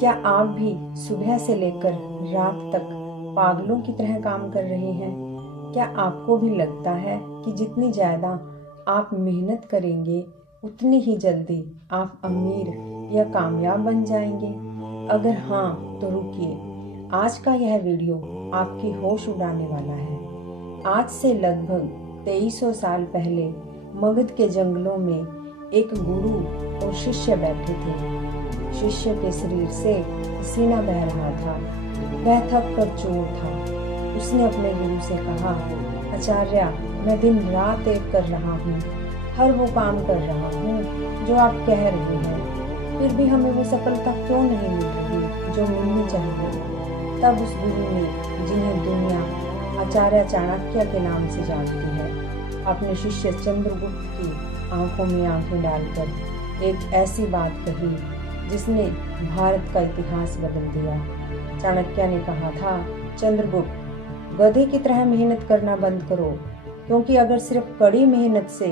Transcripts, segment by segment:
क्या आप भी सुबह से लेकर रात तक पागलों की तरह काम कर रहे हैं? क्या आपको भी लगता है कि जितनी ज़्यादा आप मेहनत करेंगे उतनी ही जल्दी आप अमीर या कामयाब बन जाएंगे? अगर हाँ तो रुकिए, आज का यह वीडियो आपकी होश उड़ाने वाला है। आज से लगभग 2300 साल पहले मगध के जंगलों में एक गुरु और शिष्य बैठे थे। शिष्य के शरीर से पसीना बह रहा था, वह थक कर चूर था। उसने अपने गुरु से कहा, आचार्य, मैं दिन रात एक कर रहा हूँ, हर वो काम कर रहा हूँ जो आप कह रहे हैं, फिर भी हमें वो सफलता क्यों नहीं मिल रही जो मिलनी चाहिए। तब उस गुरु ने, जिन्हें दुनिया आचार्य चाणक्य के नाम से जानती है, अपने शिष्य चंद्रगुप्त की आंखों में आंखें डालकर एक ऐसी बात कही जिसने भारत का इतिहास बदल दिया। चाणक्य ने कहा था, चंद्रगुप्त, गधे की तरह मेहनत करना बंद करो, क्योंकि अगर सिर्फ कड़ी मेहनत से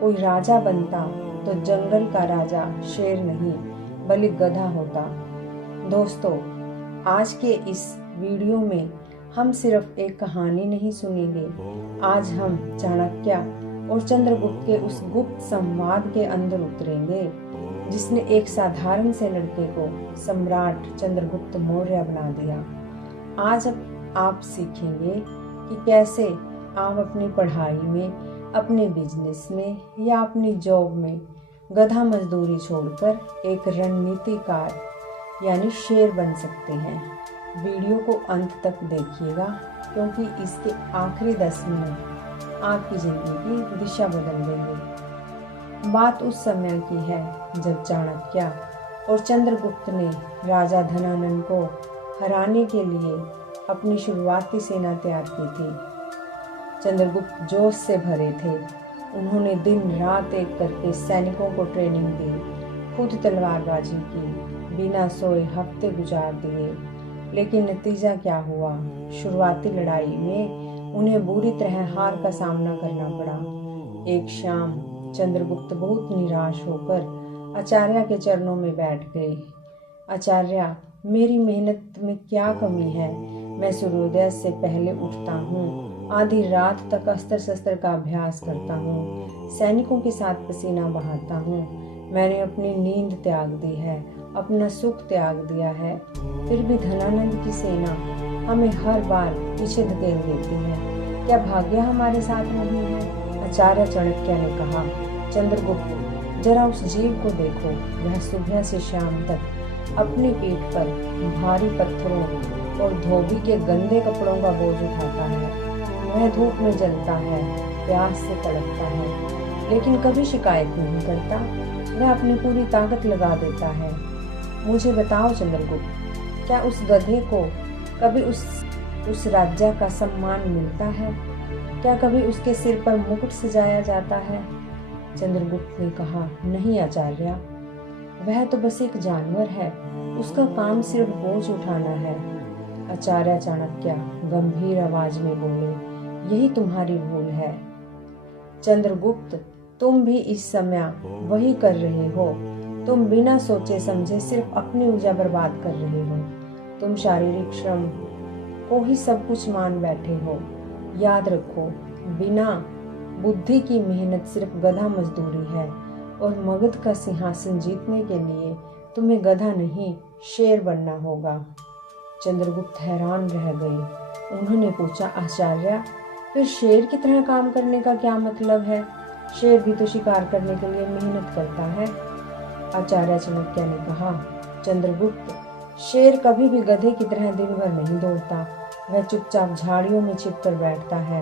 कोई राजा बनता तो जंगल का राजा शेर नहीं बल्कि गधा होता। दोस्तों, आज के इस वीडियो में हम सिर्फ एक कहानी नहीं सुनेंगे, आज हम चाणक्य और चंद्रगुप्त के उस गुप्त संवाद के अंदर उतरेंगे जिसने एक साधारण से लड़के को सम्राट चंद्रगुप्त मौर्य बना दिया। आज अब आप सीखेंगे कि कैसे आप अपनी पढ़ाई में, अपने बिजनेस में या अपनी जॉब में गधा मजदूरी छोड़कर एक रणनीतिकार यानी शेर बन सकते हैं। वीडियो को अंत तक देखिएगा, क्योंकि इसके आखिरी 10 मिनट आपकी जिंदगी की दिशा बदल देंगे। बात उस समय की है जब चाणक्य और चंद्रगुप्त ने राजा धनानंद को हराने के लिए अपनी शुरुआती सेना तैयार की थी। चंद्रगुप्त जोश से भरे थे। उन्होंने दिन रात एक करके सैनिकों को ट्रेनिंग दी, खुद तलवारबाजी की, बिना सोए हफ्ते गुजार दिए। लेकिन नतीजा क्या हुआ? शुरुआती लड़ाई में उन्हें बुरी तरह हार का सामना करना पड़ा। एक शाम चंद्रगुप्त बहुत निराश होकर आचार्य के चरणों में बैठ गए। आचार्य, मेरी मेहनत में क्या कमी है? मैं सूर्योदय से पहले उठता हूँ, आधी रात तक अस्त्र शस्त्र का अभ्यास करता हूँ, सैनिकों के साथ पसीना बहाता हूँ। मैंने अपनी नींद त्याग दी है, अपना सुख त्याग दिया है, फिर भी धनानंद की सेना हमें हर बार पीछे धकेल देती है। क्या भाग्य हमारे साथ नहीं है? आचार्य चाणक्य ने कहा, चंद्रगुप्त, जरा उस जीव को देखो। वह सुबह से शाम तक अपनी पीठ पर भारी पत्थरों और धोबी के गंदे कपड़ों का बोझ उठाता है। वह धूप में जलता है, प्यास से तड़पता है, लेकिन कभी शिकायत नहीं करता। वह अपनी पूरी ताकत लगा देता है। मुझे बताओ चंद्रगुप्त, क्या उस गधे को कभी उस राजा का सम्मान मिलता है? क्या कभी उसके सिर पर मुकुट सजाया जाता है? चंद्रगुप्त ने कहा, नहीं आचार्य, वह तो बस एक जानवर है, उसका काम सिर्फ बोझ उठाना है। आचार्य चाणक्य गंभीर आवाज में बोले, यही तुम्हारी भूल है चंद्रगुप्त, तुम भी इस समय वही कर रहे हो। तुम बिना सोचे समझे सिर्फ अपनी ऊर्जा बर्बाद कर रहे हो। तुम शारीरिक श्रम को ही सब कुछ मान बैठे हो। याद रखो, बिना बुद्धि की मेहनत सिर्फ गधा मजदूरी है, और मगध का सिंहासन जीतने के लिए तुम्हें गधा नहीं शेर बनना होगा। चंद्रगुप्त हैरान रह गए। उन्होंने पूछा, आचार्य, फिर शेर की तरह काम करने का क्या मतलब है? शेर भी तो शिकार करने के लिए मेहनत करता है। आचार्य चाणक्य ने कहा, चंद्रगुप्त, शेर कभी भी गधे की तरह दिन भर नहीं दौड़ता। वह चुपचाप झाड़ियों में छिपकर बैठता है।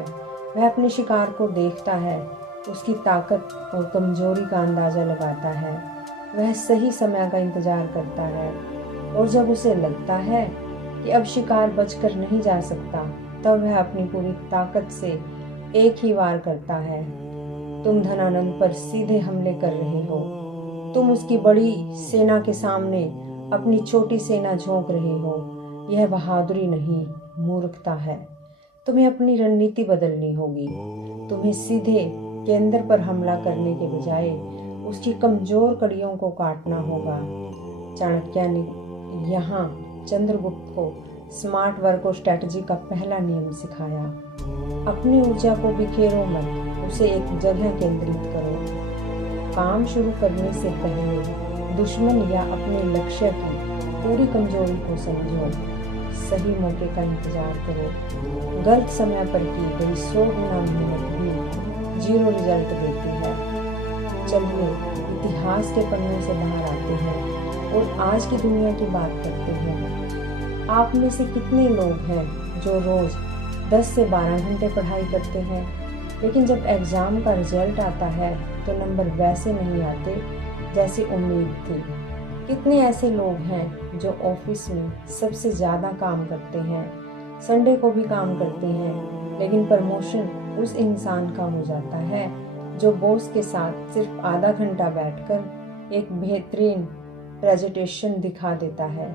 वह अपने शिकार को देखता है, उसकी ताकत और कमजोरी का अंदाजा लगाता है। वह सही समय का इंतजार करता है, और जब उसे लगता है कि अब शिकार बचकर नहीं जा सकता, तब वह अपनी पूरी ताकत से एक ही वार करता है। तुम धनानंद पर सीधे हमले कर रहे हो। तुम उसकी बड़ी सेना के सामने अपनी छोटी सेना झोंक रहे हो। यह बहादुरी नहीं, मूर्खता है। तुम्हें अपनी रणनीति बदलनी होगी। तुम्हें सीधे केंद्र पर हमला करने के बजाय उसकी कमजोर कड़ियों को काटना होगा। चाणक्य ने यहाँ चंद्रगुप्त को स्मार्ट वर्क और स्ट्रेटजी का पहला नियम सिखाया। अपनी ऊर्जा को बिखेरो मत, उसे एक जगह केंद्रित करो। काम शुरू करने से पहले दुश्मन या अपने लक्ष्य की पूरी कमजोरी को समझो। सही मौके का इंतजार करो। गलत समय पर की गई 100 गुना मेहनत भी 0 रिजल्ट देती है। चलिए इतिहास के पन्नों से बाहर आते हैं और आज की दुनिया की बात करते हैं। आप में से कितने लोग हैं जो रोज 10 से 12 घंटे पढ़ाई करते हैं, लेकिन जब एग्जाम का रिजल्ट आता है तो नंबर वैसे नहीं आते जैसी उम्मीद थी। कितने ऐसे लोग हैं जो ऑफिस में सबसे ज़्यादा काम करते हैं, संडे को भी काम करते हैं, लेकिन प्रमोशन उस इंसान का हो जाता है जो बॉस के साथ सिर्फ आधा घंटा बैठकर एक बेहतरीन प्रेजेंटेशन दिखा देता है।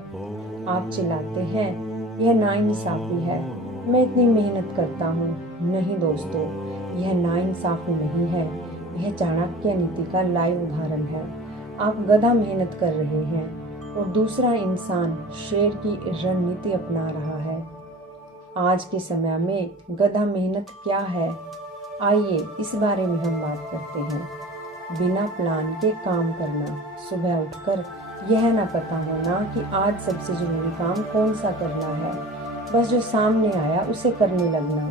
आप चिल्लाते हैं यह नाइंसाफी है, मैं इतनी मेहनत करता हूँ। नहीं दोस्तों, यह नाइंसाफी नहीं है, यह चाणक्य नीति का लाइव उदाहरण है। आप गधा मेहनत कर रहे हैं और दूसरा इंसान शेर की रणनीति अपना रहा है। आज के समय में गधा मेहनत क्या है, आइए इस बारे में हम बात करते हैं। बिना प्लान के काम करना, सुबह उठकर यह ना पता होना कि आज सबसे जरूरी काम कौन सा करना है, बस जो सामने आया उसे करने लगना।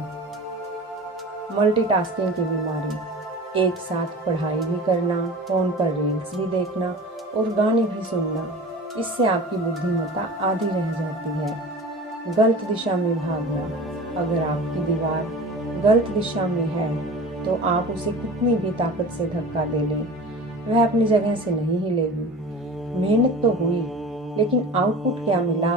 मल्टीटास्किंग की बीमारी, एक साथ पढ़ाई भी करना, फोन पर रील्स भी देखना और गाने भी सुनना, इससे आपकी बुद्धिमत्ता आधी रह जाती है। गलत दिशा में भागना, अगर आपकी दीवार गलत दिशा में है तो आप उसे कितनी भी ताकत से धक्का दे लें, वह अपनी जगह से नहीं हिलेगी। मेहनत तो हुई लेकिन आउटपुट क्या मिला?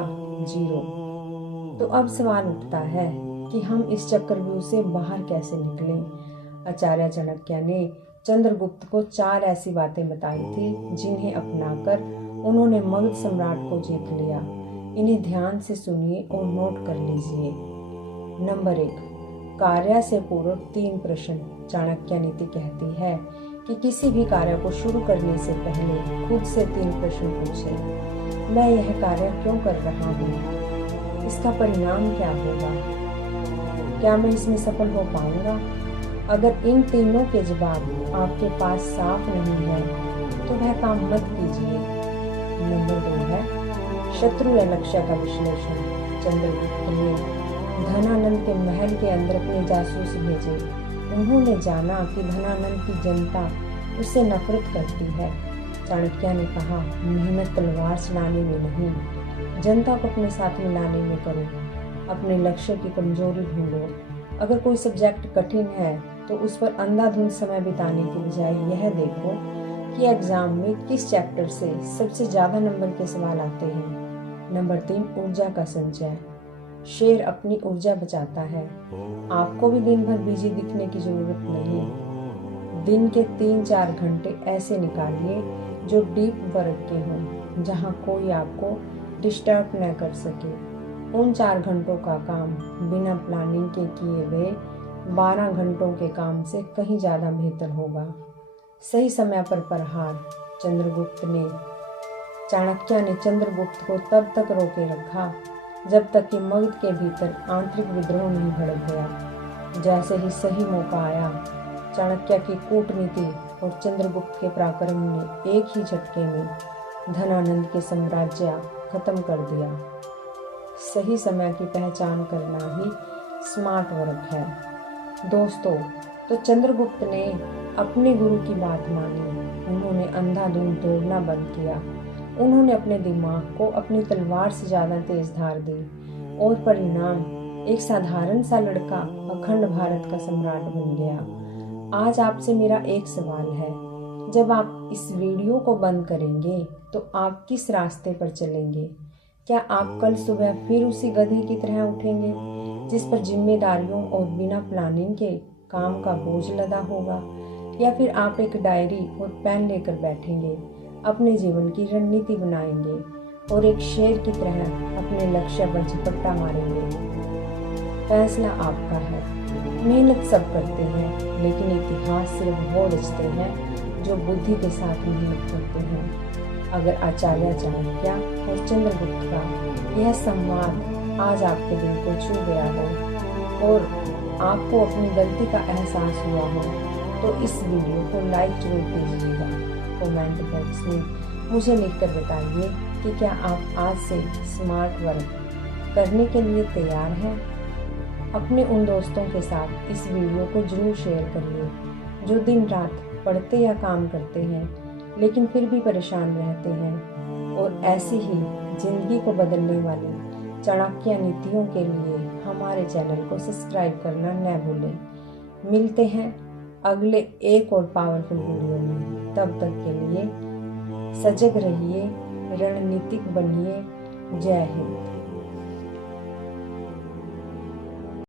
0। तो अब सवाल उठता है कि हम इस चक्रव्यूह से बाहर कैसे निकलें। आचार्य चाणक्य ने चंद्रगुप्त को 4 ऐसी बातें बताई थी जिन्हें अपनाकर उन्होंने मगध सम्राट को जीत लिया। इन्हें ध्यान से सुनिए और नोट कर लीजिए। नंबर 1, कार्य से पूर्व 3 प्रश्न। चाणक्य नीति कहती है कि किसी भी कार्य को शुरू करने से पहले खुद से 3 प्रश्न पूछें। मैं यह कार्य क्यों कर रहा हूँ? इसका परिणाम क्या होगा? क्या मैं इसमें सफल हो पाऊंगा? अगर इन तीनों के जवाब आपके पास साफ नहीं है तो वह काम मत कीजिए। नंबर 2 है शत्रु या लक्ष्य का विश्लेषण। चंद्रगुप्त ने धनानंद के महल के अंदर अपने जासूस भेजे। उन्होंने जाना कि धनानंद की जनता उससे नफरत करती है। चाणक्य ने कहा, मेहनत तलवार चलाने में नहीं, जनता को अपने साथ मिलाने में करो। अपने लक्ष्य की कमजोरी ढूंढो। अगर कोई सब्जेक्ट कठिन है तो उस पर अंधाधुंध समय बिताने की बजाय यह देखो कि एग्जाम में किस चैप्टर से सबसे ज्यादा नंबर के सवाल आते हैं। नंबर 3, ऊर्जा का संचय। शेर अपनी ऊर्जा बचाता है। आपको भी दिन भर बिजी दिखने की जरूरत नहीं। दिन के 3-4 घंटे ऐसे निकालिए जो डीप वर्क के हों, जहां कोई आपको डिस्टर्ब न कर सके। उन 4 घंटों का काम बिना प्लानिंग के किए गए 12 घंटों के काम से कहीं ज़्यादा बेहतर होगा। सही समय पर प्रहार। चाणक्य ने चंद्रगुप्त को तब तक रोके रखा जब तक कि मगध के भीतर आंतरिक विद्रोह नहीं भड़क गया। जैसे ही सही मौका आया, चाणक्य की कूटनीति और चंद्रगुप्त के पराक्रम ने एक ही झटके में धनानंद के साम्राज्य खत्म कर दिया। सही समय की पहचान करना ही स्मार्ट वर्क है। दोस्तों, तो चंद्रगुप्त ने अपने गुरु की बात मानी। उन्होंने अंधाधुंध दौड़ना बंद किया। उन्होंने अपने दिमाग को अपनी तलवार से ज्यादा तेज धार दी और परिणाम एक साधारण सा लड़का अखंड भारत का सम्राट बन गया। आज आपसे मेरा एक सवाल है, जब आप इस वीडियो को बंद करेंगे तो आप किस रास्ते पर चलेंगे? क्या आप कल सुबह फिर उसी गधे की तरह उठेंगे जिस पर जिम्मेदारियों और बिना प्लानिंग के काम का बोझ लदा होगा, या फिर आप एक डायरी और पेन लेकर बैठेंगे, अपने जीवन की रणनीति बनाएंगे और एक शेर की तरह अपने लक्ष्य पर झपट्टा मारेंगे? फैसला आपका है। मेहनत सब करते हैं, लेकिन इतिहास सिर्फ वो रचते हैं जो बुद्धि के साथ मेहनत करते हैं। अगर आचार्य चाणक्य और चंद्रगुप्त का यह संवाद आज आपके दिल को छू गया हो और आपको अपनी गलती का एहसास हुआ हो तो इस वीडियो को लाइक जरूर कीजिएगा। कमेंट बॉक्स में मुझे लिखकर बताइए कि क्या आप आज से स्मार्ट वर्क करने के लिए तैयार हैं। अपने उन दोस्तों के साथ इस वीडियो को जरूर शेयर करिए जो दिन रात पढ़ते या काम करते हैं लेकिन फिर भी परेशान रहते हैं। और ऐसी ही जिंदगी को बदलने वाली चाणक्य नीतियों के लिए हमारे चैनल को सब्सक्राइब करना न भूलें। मिलते हैं अगले एक और पावरफुल वीडियो में। तब तक के लिए सजग रहिए, रणनीतिक बनिए। जय हिंद।